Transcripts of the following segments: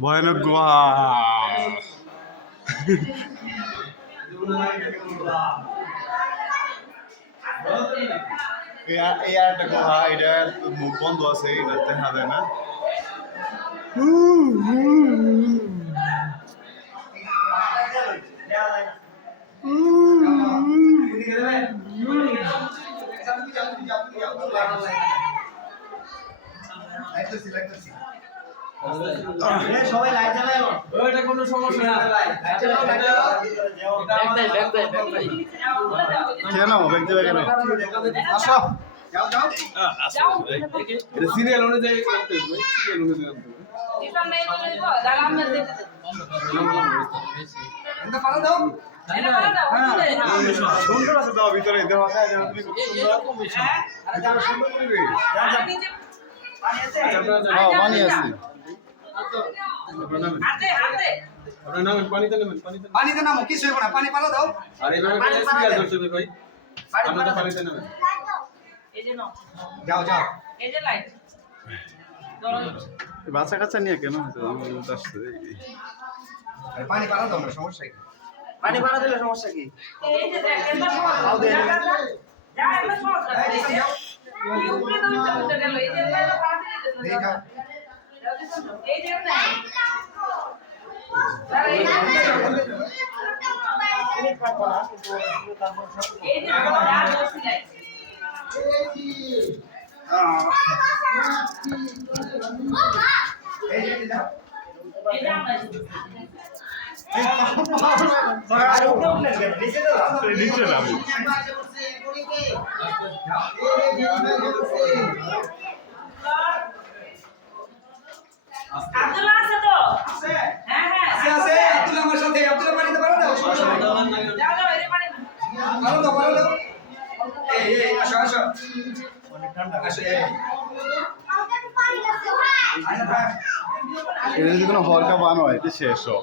ভয়ানক গুহা। এই একটা গুহা এটা মুখ বন্ধ আছে এটা দেখা যায় না সবাই লাইট জ্বালায় ওইটা কোনো সমস্যা না কেন ব্যাগ দেবে কেন আসো সিরিয়াল অনুযায়ী সিরিয়াল অনুযায়ী করতে হবে সুন্দর আছে তো ভিতরে দেওয়া আছে যেন তুমি খুব সুন্দর ভিতরে সুন্দর করবি হ্যাঁ পানি আছে আপনার নামেন। পানিতে নেবেন পানিতে পানিতে নামো কিছু হইব না পানি পালা দাও। আর এইভাবে করে সিরিয়াল ধরতে হবে ভাই? পানিতে নেবেন যাও যাও। এই বাচ্চা কাচ্চা নিয়ে কেন হয়তো আমার মতো আসছে। পানি পালা দাও না সমস্যা কি? পানি পালা দিলে সমস্যা কি? এই যে উপরে উঠলেন কেন আচ্ছা যদি কোনো হরকা বান হয় এটা শেষ সব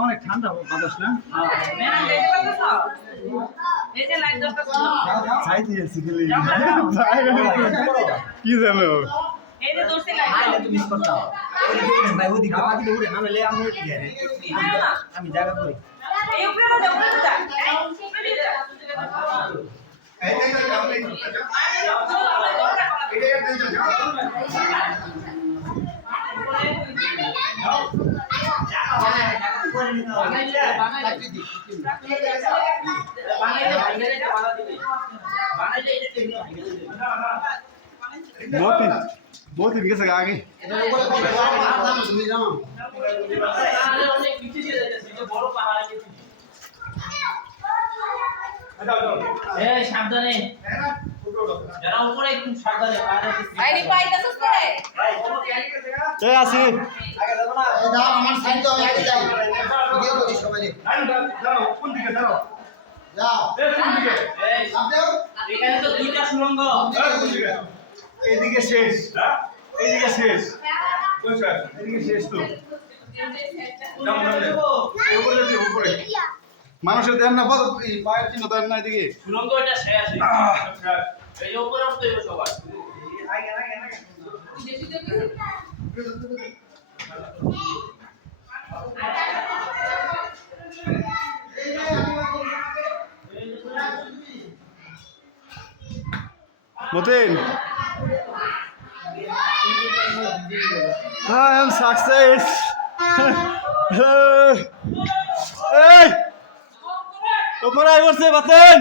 অনেক ঠান্ডা বাতাস না মেনা কি জানো আমি জায়গা করি এটা এটা যাও बहुत ही बहुत ही विकास आगे এই সাবধানে যারা উপরে একটু সাবধানে পায়ে আইডি পাইতাছস রে এই আসি। আগে যাব না। দাও আমার সাইড দাও আগে যাই ভিডিও করি সবাই দাঁড়াও কোন দিকে দাঁড়াও? যাও। এই কোন দিকে? এই আপনিও এখানে তো দুইটা সুরঙ্গ এই কোন দিকে? এইদিকে শেষ। হ্যাঁ? এইদিকে শেষ। এইদিকে শেষ তো। মানুষের দেন না বল পায়ের চিহ্ন দেন না এদিকে। সুরঙ্গ এটা শেষ। এই উপরে উঠতে হবে সবাই। আগে আগে আগে মতিন। I am success. এই উপরে আই করছে বাতেন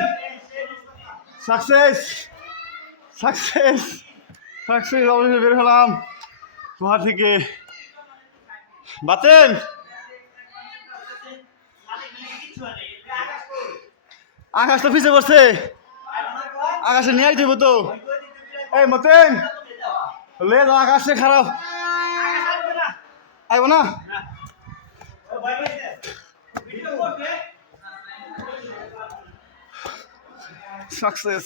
সাকসেস সাকসেস সাকসেস অবশ্যই বের হলাম। গুহা থেকে। বাতেন আকাশ তো পিছিয়ে পড়ছে। আকাশে নিয়ে যাব তো। এই, মতেন! লে আকাশে খারাপ। আইব না? সাকসেস